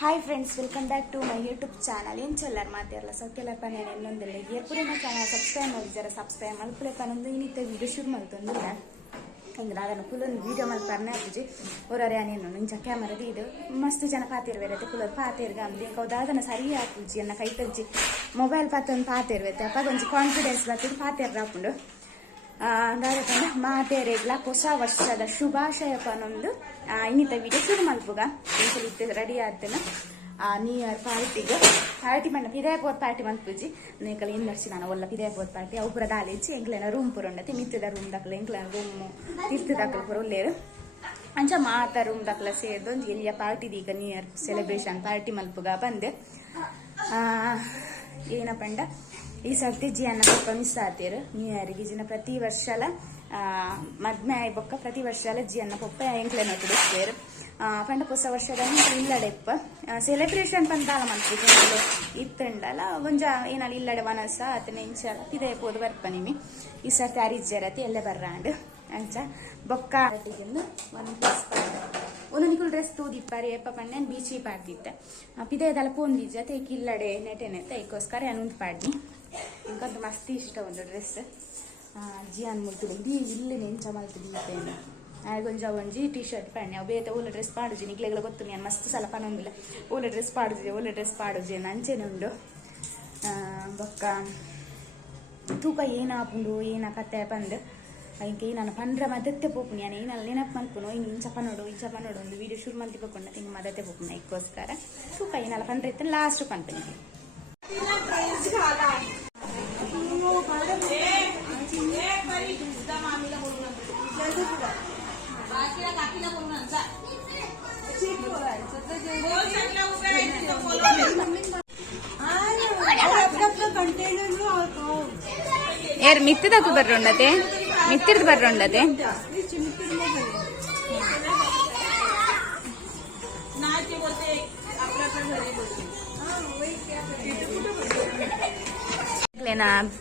Hi friends, welcome back to my YouTube channel. ಏನು ಚೆಲ್ಲರ್ ಮಾತಿರಲ್ಲ ಸೌಖ್ಯಲ್ಲ ಪನ್ನೇನು ಇನ್ನೊಂದಿಲ್ಲ ಏರ್ಪುರಿ ಮಾ ಚಾನಲ್ ಸಬ್ಸ್ಕ್ರೈಬ್ ಮಾಡಿದ್ದಾರೆ. ಸಬ್ಸ್ಕ್ರೈಬ್ ಮಲ್ಪಲೆ ಪನ್ನೊಂದು ಇನ್ನಿತ್ತ ವೀಡಿಯೋ ಶುರು ಮಾಡ್ತಂದಿಲ್ಲ ಹಿಂಗೆ ಅದನ್ನು ಫುಲ್ಲೊಂದು ವೀಡಿಯೋ ಮಾಡಿ ಪರ್ನೆ ಹಾಕಿ ಒರರೆ ಅನೇನು ನಿಂಚ ಕ್ಯಾಮರದು ಇದು ಮಸ್ತ್ ಜನ ಪಾತಿರ್ವೇರತ್ತೆ ಫುಲ್ಲೊಂದು ಪಾತಿರ್ಗ ಅಂದು ಇಂಕ ಅದನ್ನು ಸರಿ ಹಾಕುಜಿ ಅನ್ನ ಕೈ ತಜ್ಜಿ ಮೊಬೈಲ್ ಪಾತೊಂದು ಪಾತಿರ್ವೇತೆ ಅಪ್ಪ ಕೊಂಚ ಕಾನ್ಫಿಡೆನ್ಸ್ ಬರ್ತದೆ ಪಾತಿರ್ದು ಹಾಕೊಂಡು ದಾದಪಂಡ ಮಾತೇರೆಗ್ಲ ಹೊಸ ವರ್ಷದ ಶುಭಾಶಯ ಪನ್ನೊಂದು ಇನ್ನಿತ್ತ ವಿಡಿಯೋ ಶುರು ಮಲ್ಪುಗ ಇತ್ತು ರೆಡಿ ಆದ್ನ ನ್ಯೂ ಇಯರ್ ಪಾರ್ಟಿ ಪಂಡ ಪಿದಾಯಪೋದ್ ಪಾರ್ಟಿ ಮಲ್ಪುಜಿ ನೇಕಲ್ ಏನು ನಡ್ಸಿ ನಾನು ಒಲ್ಲ ಪಿದಾಯಪೋದ್ ಪಾರ್ಟಿ ಅವು ಪುರ ದಾಲಿಚ್ಚಿ ಎಂಕ್ಲೆನ ರೂಮ್ ಪುರ ಉಂಡತಿ ಮಿತ್ತದ ರೂಮ್ ದಕ್ಲ ಎಂಕ್ಲೆನ ರೂಮ್ ತೀರ್ಥ ದಕ್ಲ ಪುರ ಒಲ್ಲೇರು ಅಂಚ ಮಾತ ರೂಮ್ ದಕ್ಲ ಸೇರ್ದು ಒಂದು ಎಲ್ಲಿಯ ಪಾರ್ಟಿದು ಈಗ ನ್ಯೂ ಇಯರ್ ಸೆಲೆಬ್ರೇಷನ್ ಪಾರ್ಟಿ ಮಲ್ಪುಗ ಬಂದೆ ಏನಪ್ಪಂಡ ಈ ಸರ್ತಿ ಜಿ ಅನ್ನ ಸ್ವಲ್ಪ ಮಿಸ್ ಆತೀರು ನ್ಯೂ ಇಯರ್ಗೆ ಜಿನ ಪ್ರತಿ ವರ್ಷಲ ಮದ್ಮೆ ಆಯ್ ಬೊಕ್ಕ ಪ್ರತಿ ವರ್ಷಲ ಜಿ ಅನ್ನ ಪೊಪ್ಪ ಎಂಕ್ಲೆನ ತುಡಿಸ್ತೇರು ಪಂಡ ಹೊಸ ವರ್ಷದ ಇಲ್ಲಡೆಪ್ಪ ಸೆಲೆಬ್ರೇಷನ್ ಪಂತಾಲ ಮನ್ಪುಜಿ ಇತ್ತಂಡಲ ಒಂಜ ಏನಲ್ಲ ಇಲ್ಲಡೆ ಮನಸ್ಸ ಆತನ ಇಂಚ ಇದೇ ಪೋದು ಬರ್ಪ ನಿಮಿ ಈ ಸರ್ತಿ ಅರಿಜ್ಜರತಿ ಎಲ್ಲ ಬರ್ರಾಂಡು ಅಂಚ ಬೊಕ್ಕ ಒಂದೊಂದು ಡ್ರೆಸ್ ತೂದಿಪ್ಪಾರಿ ಎಪ್ಪ ಪಂಡ ಬೀಚಿ ಪಾಡ್ತಿತ್ತೆ ಪಿದೇದಲ್ಲ ಪೋಂದಿಜ್ಜ ತೇಕ್ ಇಲ್ಲಡೆ ನೆಟೆನೆ ತೈಕೋಸ್ಕರ ಅನೊಂದು ಪಾಡ್ನಿ ಇಂಕಂತ ಮಸ್ತ್ ಇಷ್ಟ ಒಂದು ಡ್ರೆಸ್ ಜಿ ಅನ್ಮುಲ್ತುಡು ದಿ ಇಲ್ಲಿ ನೆಂಚ ಮಲ್ತು ದೀಪೇನು ಗೊಂಜ ಒಂಜಿ ಟೀ ಶರ್ಟ್ ಪ್ಯಾಂಟ್ ಅವು ಬೇತ ಓಲ ಡ್ರೆಸ್ ಪಾಡುಜಿ ನಿಕ್ಲೆಗಳ ಗೊತ್ತು ನಾನು ಮಸ್ತ್ ಸಲ ಪನೊಂದಿಲ್ಲ ಓಲ ಡ್ರೆಸ್ ಪಾಡುಜಿ ಅಂಚೆನೆ ಉಂಡು ಬೊಕ್ಕ ತೂಕ ಏನಾಪುಂಡು ಏನ ಕತೆ ಪಂದು ಇಂಕ ನಾನು ಪಂಡ್ರ ಮದತ್ತೆ ಪೋಪುನಿ ನಾನು ಏನಲ್ಲ ನೆನಪು ಮಲ್ಪುನು ಹಿಂಗೆ ಇಂಚ ಪನ್ನೋಡು ಒಂದು ವೀಡಿಯೋ ಶುರು ಮಲ್ತಿ ಪೋಕೊಂಡ ಹಿಂಗೆ ಮದತ್ತೆ ಪೋಪುನ ಇದಕ್ಕೋಸ್ಕರ ತೂಕ ಏನಲ್ಲ ಪಂಡ್ರ ಇತ್ತು ಲಾಸ್ಟ್ ಪಂಪನಿಗೆ ಯಾರು ಮಿತ್ತದಕ್ಕೂ ಬರ್ರುಂಡತೆ ಮಿತ್ತಿರ್ದು ಬರ್ರುಂಡತೆ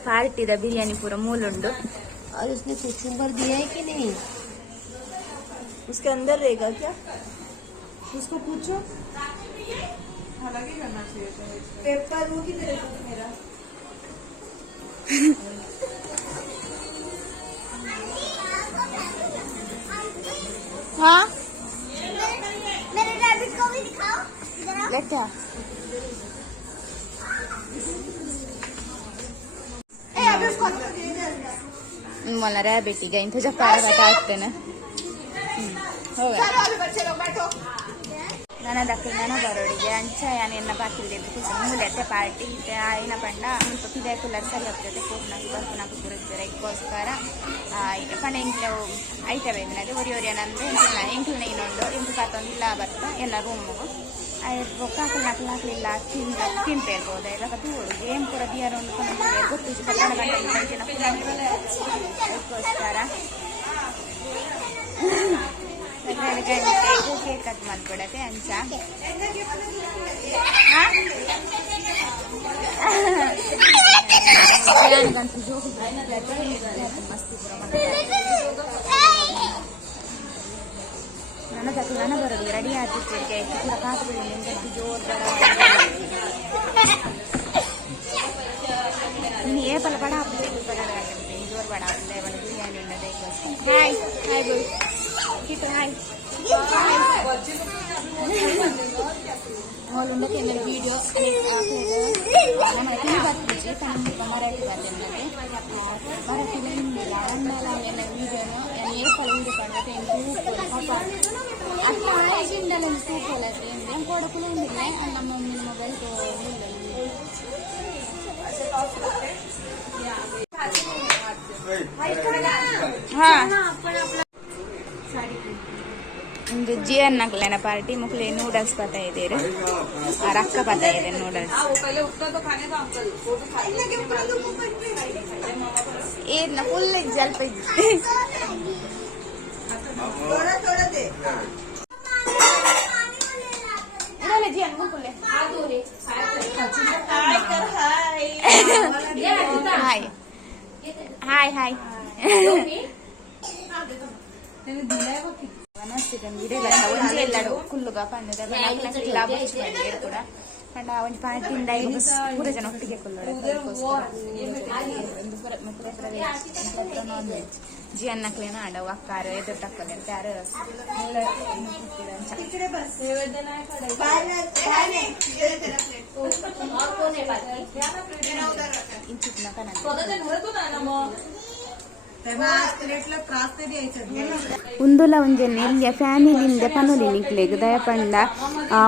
ಪಾರ್ಟಿದ ಬಿರಿಯಾನಿ ಪೂರ ಮೂಲುಂಡು और उसने कुकुम्बर दिया है कि नहीं? उसके अंदर रहेगा क्या? उसको पूछो। अलग ही करना चाहिए था पेपर वो की मेरे मेरा हाँ मेरे रैबिट को भी दिखाओ लेट्या मला रॅबिट ಈಗ ಇಂಥ ಜಪಾರ ಆಗ್ತೇನೆ ನನ್ನ ಬರೋಡಿಗೆ ಅಂಚ ಯಾನೆನ್ನ ಪಾಕಿಲ್ದೆ ಮೂಲೆತ್ತೆ ಪಾರ್ಟಿ ಇತ್ತೆ ಆಯ್ನ ಪಂಡ ಸ್ವಲ್ಪ ಪಿದೆ ಕುಲ್ಲರ್ ಸರಿ ಹೋಗ್ತದೆ ಕೋರ್ನಾಗ ಬರ್ಪುನಾಗ ಕುರಿಸ್ತಾರೆ ಇದಕ್ಕೋಸ್ಕರ ಪಂಡ ಎಂಕ್ಲೆ ಐಟವೆ ಅದೇ ಒರಿಯೊರಿಯನಂದ್ರೆ ಎಂಕ್ಲನೆ ಇನ್ನೊಂದು ಎಂಟು ಪಾತೊಂದು ಇಲ್ಲ ಬರ್ತಾ ಎಲ್ಲ ರೂಮು ನಾಲ್ಕು ತಿಂತಾ ಇರ್ಬೋದು ಎಲ್ಲ ತೂಡು ಏನ್ ಪೂರ ದಿಯಾರ ಒಂದು ಗೊತ್ತು ಕಲ್ಯಾಣ ಗಂಟೆ ಅದಕ್ಕೋಸ್ಕರ ಕೇಕ್ ಕಟ್ ಮಾಡ್ಕೊಡತ್ತೆ ಅಂಚ ಗಂಟು ಜೋಗು ಮಸ್ತ್ ನನ್ನ ಬರೋದು ರೆಡಿ ಆಗ್ತಿತ್ತು ಪೂರ ಕಾತು ಜೋರ್ ನೀನು ಏಪಲ್ಲ ಬಡ ಜೋರ್ ಬಡ ಬಿರಿಯಾನಿ ಉಂಡದೆ ಹಾಯ್ ಹಾಯ್ ಬೋಯ್ ಕೀಪರ್ ಹಾಯ್ వాళ్ళు ఉండక ఏమైనా వీడియో తిని బతికించి తన మరాఠీ బతిన్నది మరాఠీలో ఉండాల ఏమైనా వీడియోను ఏ పొలం వీడియో పడితే అట్లా ఆలోచి ఉండాలి చూసుకోలేదు ఏం కొడుకులు ఉండిలే ನಮ್ಮ ಮೊಬೈಲ್ ಒಂದು ಜಿ ಅನ್ನಕ್ಲೇನ ಪಾರ್ಟಿ ಮುಕ್ಲೆ ನೂಡಲ್ಸ್ ಪತಾ ಇದ್ದೀರಿ ರಕ್ಕ ಪತಾ ಇದೆ ನೂಡಲ್ಸ್ ಏನ ಫುಲ್ ಜಲ್ಪ ಇರಲ್ಲ ಜಿ ಅನ್ ಮುಕ್ಕುಲೆ ಹಾಯ್ ಹಾಯ್ ಹಾಯ್ मस्त व्हिडिओ ಒಂಜಿ ಎಲ್ಲಡು ಕುಲ್ಲುಗ ಪಂದದ ಬಣ್ಣಕ್ಲ ಬುಚ್ಚಿ ಬಂದಿರು ಕೂಡ ಪಂಡ ಒಂಜಿ ಪಾರ್ಟಿಂದ ಪೂರ ಜನ ಒಟ್ಟಿಗೆ ಕುಲ್ಲೋಡು ನಾನ್ ವೆಜ್ ಜಿ ಅನ್ನಕ್ಲೇನ ಆಡವು ಅಕ್ಕಾರು ಎದುರು ತಕ್ಕೊಲೆ ಅಂತ ಯಾರು ಇಂಚಿನ ಕಣ ಉಂದುಲ ಒಂಜನೆ ಇಲ್ಲಿಯ ಫ್ಯಾಮಿಲಿಂದ ಪನುಲಿ ನಿಕ್ಲೆಗ್ ದಯ ಪಂಡ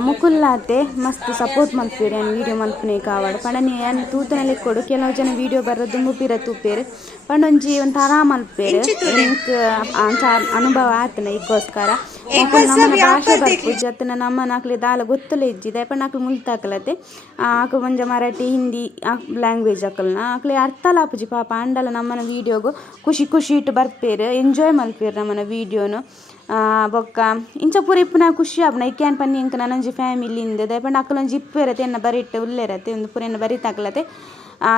ಮುಕುಲ್ಲಾತೆ ಮಸ್ತ್ ಸಪೋರ್ಟ್ ಮಲ್ಪೇರು ಏನು ವೀಡಿಯೋ ಮಲ್ಪನೆ ಕಾವಾಡು ಪಂಡ ನೀನು ತೂತನಲ್ಲಿ ಕೊಡು ಕೆಲವು ಜನ ವೀಡಿಯೋ ಬರೋದು ಮುಪ್ಪಿರ ತೂಪೇರು ಪಂಡ ಒಂಜಿ ಒಂಥರ ಮಲ್ಪೇರು ಅನುಭವ ಆತನ ಈಗೋಸ್ಕರ ನಮ್ಮನ ಭಾಷೆ ಬರ್ಪುಜಿ ಅತ್ತನ ನಮ್ಮ ನಾಕ್ಲೆ ದಾಲ ಗೊತ್ತಲೇ ಇಜ್ಜಿ ದಯ ಪಂಡ ಆಕ್ಲು ಮುಲ್ತಾಕಲತೆ ಆಕ ಒಂಜ ಮರಾಠಿ ಹಿಂದಿ ಲ್ಯಾಂಗ್ವೇಜ್ ಆಕಲ್ನ ಆಕ್ಲೆ ಅರ್ಥ ಲಾಪುಜಿ ಪಾಪ ಅಂಡಲ ನಮ್ಮನ ವೀಡಿಯೋಗು ಖುಷಿ ಖುಷಿ ಇಟ್ಟು ಬರ್ಪೇರು ಎಂಜಾಯ್ ಮಲ್ಪೇರು ನಮ್ಮನ ವೀಡಿಯೋನು ಬೊಕ್ಕ ಇಂಚ ಪೂರ ಇಪ್ಪುನ ಖುಷಿ ಆಪುನ ಇಕ್ಯಾನ್ ಪನ್ನಿ ಇಂಕ ನನಂಜಿ ಫ್ಯಾಮಿಲಿಂದ ದಯಪಂಡ ಅಕ್ಕಲೊಂಜಿ ಇಪ್ಪೇರತೆ ಎನ್ನ ಬರಿಟ್ಟು ಉಲ್ಲೇರತೆ ಒಂದು ಪೂರ ಎನ್ನ ಬರಿತಾಕಲತೆ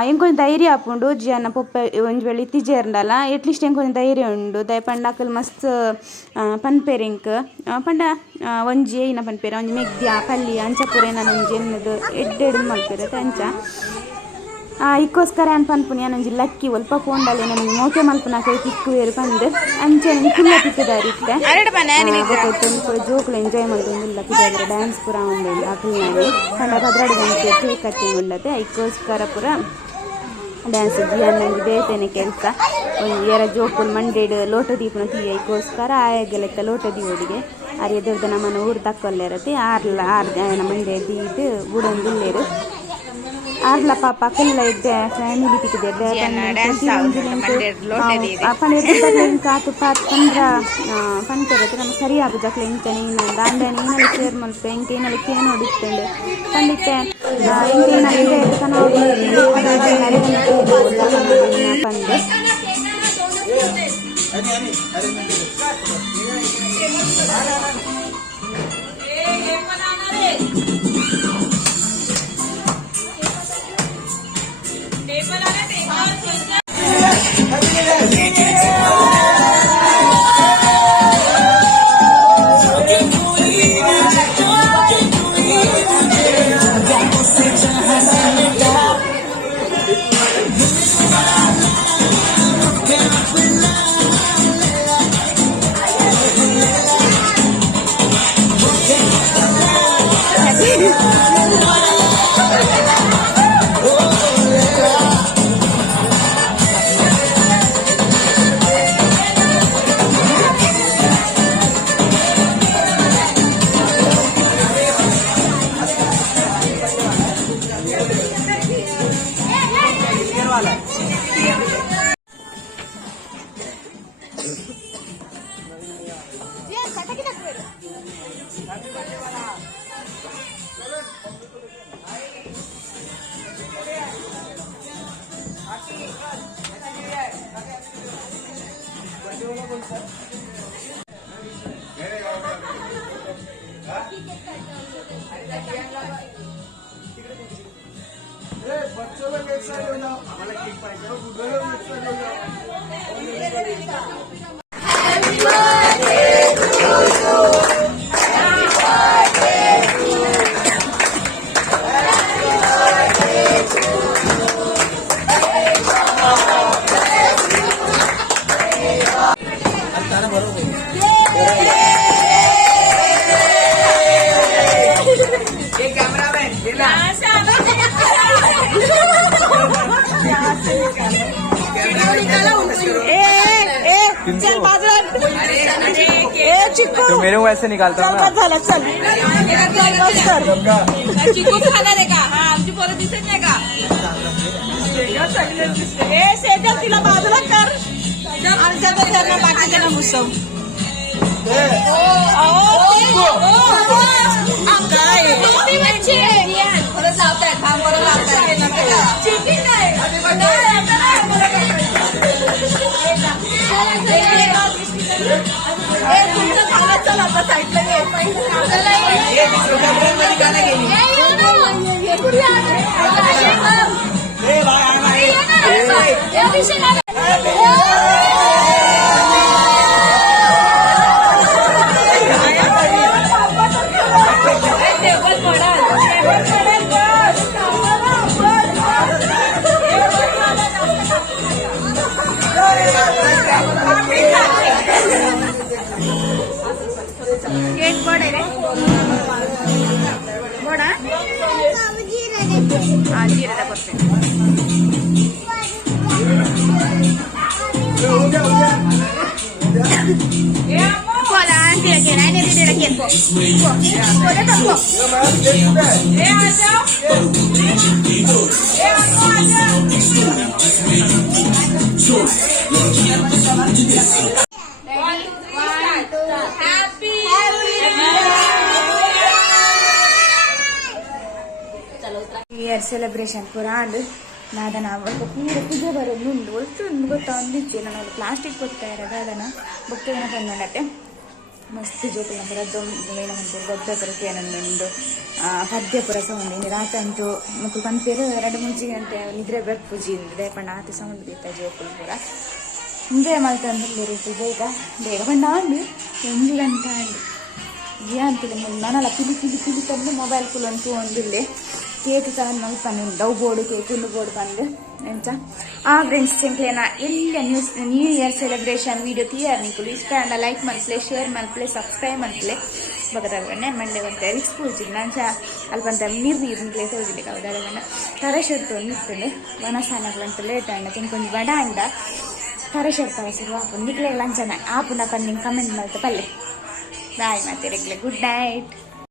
ಎಂಕೊಂದು ಧೈರ್ಯ ಆಪುಂಡು ಜಿಯನ್ನ ಪೊಪ್ಪ ಒಂಜಿ ವೇಳೆ ಇತ್ತಿಜೇರ್ಂಡಲ ಎಟ್ಲೀಸ್ಟ್ ಎಂಕೊಂದು ಧೈರ್ಯ ಉಂಡು ದಯಪಂಡ ಅಕ್ಕಲ್ ಮಸ್ತ್ ಪನ್ಪೇರು ಇಂಕ್ ಪಂಡ ಒಂಜಿ ಏನ ಪನ್ಪೇರು ಒಂಜಿ ಮೆಗ್ದ್ಯ ಪಲ್ಲಿ ಅಂಚ ಪೂರ ನಾನು ಒಂಜಿ ಎನ್ನದು ಎಡ್ಡೆಡು ಮಲ್ಪೇರತೆ ಅಂಚ ಇಕ್ಕೋಸ್ಕರ ಏನು ಪನ್ಪುನಿ ಏನೊಂಜಿ ಲಕ್ಕಿ ಒಲ್ಪ ಪೋಂಡಲ್ಲಿ ನನಗೆ ಮೋಕೆ ಮಲ್ಪುನ ಕೈ ತಿಕ್ಕುವೇರು ಬಂದು ಅಂಚೆ ಕುಲ್ಲ ತಿಕ್ಕಿದಾರಿ ಇತ್ತೆ ಪೂರ ಜೋಕುಲು ಎಂಜಾಯ್ ಮಾಡ್ಕೊಂಡಿಲ್ಲ ಪಿದಾದ್ರೆ ಡ್ಯಾನ್ಸ್ ಪೂರ ಉಂಡು ಅಕ್ಲಿನಾಗಿ ಕಂಡ ಕದ್ರಾಡಿ ಗಂಟೆ ಕೇಕ್ ಕಟ್ಟಿಂಗ್ ಉಂಡತೆ ಇಕ್ಕೋಸ್ಕರ ಪೂರ ಡ್ಯಾನ್ಸ್ ಜಿಯನ್ನೊಂದು ಬೇತೇನೆ ಕೆಲಸ ಒಂದು ಎರ ಜೋಕುಲು ಮಂಡೇಡು ಲೋಟ ದೀಪನ ತೀಯ ಇಕ್ಕೋಸ್ಕರ ಆಯಾಗೆ ಲೆಕ್ಕ ಲೋಟ ದೀವಡಿಗೆ ಅರಿ ಎದುರ್ದು ನಮ್ಮನ್ನು ಊರು ತಕ್ಕೊಲ್ಲೇರತಿ ಆರು ಮಂಡೆ ದೀದು ಬುಡೊಂದಿಲ್ಲೇರು ಆರ್ಲ ಪಾಪ ಅಕ್ಕಲ್ಲ ಇದ್ದೆ ಫ್ಯಾಮಿಲಿ ತಿಕ್ಕಿದೆ ಕಾತು ಪಾತ್ ಪಂದ್ರ ಪಂತರತ್ತೆ ನಮ್ಗೆ ಸರಿ ಆಗುದು ಅಕ್ಲ ಇಂಚನೆ ಇನ್ನೊಂದು ಅಂಡೆ ಏನಲ್ಲಿ ಶೇರ್ ಮಲ್ಪೆ ಇಂಕ ಏನಲ್ಲಿ ಕೇನ್ ಹೊಡಿತ್ತಂಡು ಪಂಡಿತ್ತೆ ಪಂದು बच्चों लोग एक साइड हो जाओ, हमारा केक पाएंगे, बुढ़े लोग एक साइड हो जाओ। तो मेरे को ऐसे निकालता हूँ ना। चिकू खाना देगा हाँ आमची पोरं दिसत नाही का सेजल तिला बाजूला कर आमच्या त्यांना बाकीच्या मुसम परत लावतायत हा परत लावतायत तुमचं खाण्यात चला आता साईडला Pola anche la chiara, ne vede la chiara. Pola tocco. Year celebration ಪೂರ ಆಂಡ್ ನಾದನ ಒಂದು ಪೂರ ಪೂಜೆ ಬರೋದು ಉಂಡು ಒಟ್ಟು ಗೊತ್ತಾ ಒಂದಿಚ್ಚು ನಾನು ಪ್ಲಾಸ್ಟಿಕ್ ಕೊಡ್ತಾ ಇರೋದು ಅದನ್ನು ಬೊಕ್ಕೆನ ತಂದೊಂಡತ್ತೆ ಮಸ್ತ್ ಜೋಕುಲ ಪುರ ದೊಂಬೇನ ಮಂತೇರು ದೊಡ್ಡ ಪುರಕ್ಕೆ ಏನೊಂದುಂಡು ಪದ್ಯ ಪುರ ಸಹ ಉಂಡು ಇನ್ನು ರಾತ್ರಿ ಅಂತೂ ಮಕ್ಕಳು ಪಂಪೇರು 2-3 ಗಂಟೆ ನಿದ್ರೆ ಬೆಕ್ ಪೂಜೆ ಇದೆ ಪಂಡ ಆತ ಸೌಂಡ್ ದೀತ ಜೋಕುಲು ಪೂರ ಎಂಜಾಯ್ ಮಾಡ್ತಾರೆ ರೀತಿ ಬೇಗ ಪಂಡ ಆಂಡು 1 ಗಂಟೆ ಆಂಡು ಅಂತಿಲ್ಲ ನಾನಲ್ಲ ಪಿಲಿ ತಂದು ಮೊಬೈಲ್ ಫುಲ್ ಅಂತೂ ಒಂದಿಲ್ಲ ಕೇಕ್ ತಗೊಂಡು ನಾವು ಪಂದು ಡವ್ ಬೋರ್ಡು ಕೇಕ್ ಉಂಡು ಬೋರ್ಡು ಪಂದು ಎಂಚ ಫ್ರೆಂಡ್ಸ್ ಚೆಂಕ್ಲೇನ ಎಲ್ಲ ನ್ಯೂ ಇಯರ್ ಸೆಲೆಬ್ರೇಷನ್ ವೀಡಿಯೋ ತೀಯಾರ ನಿಂಕುಲು ಇಷ್ಟ ಅಂಡ ಲೈಕ್ ಮಲ್ಪ್ಲೆ ಶೇರ್ ಮಲ್ಪ್ಲೆ ಸಬ್ಸ್ಕ್ರೈಬ್ ಮಲ್ಪ್ಲೆ ಬಗದಾಗಣ್ಣೆ ಮಂಡೆ ಬಂತ ರಿಕ್ಸ್ ಪೂಜಿ ನಾನು ಅಲ್ಪಂತ ನೀರ್ನಿಂಗ್ಲೇ ತೋಜಿಲಿಕ್ಕೆ ಅವದಾಗಣ್ಣ ತರಶೆಟ್ಟು ನಿಂತಂಡು ವನಸ್ಥಾನಗಳಂತ ಲೇಟ್ ಅಂಡ ತಿನ್ಕೊಂಡು ಬಡ ಅಂಡ ತರಶೆಡ್ತಾವ ಸಿರುವ ನಿಕ್ಲೆ ಲಂಚನ ಆಪುನ ಪಂದು ಕಮೆಂಟ್ ಮಾಡ್ತಾ ಪಲ್ಲೆ ಬಾಯ್ ಮತ್ತೆ ಗುಡ್ ನೈಟ್.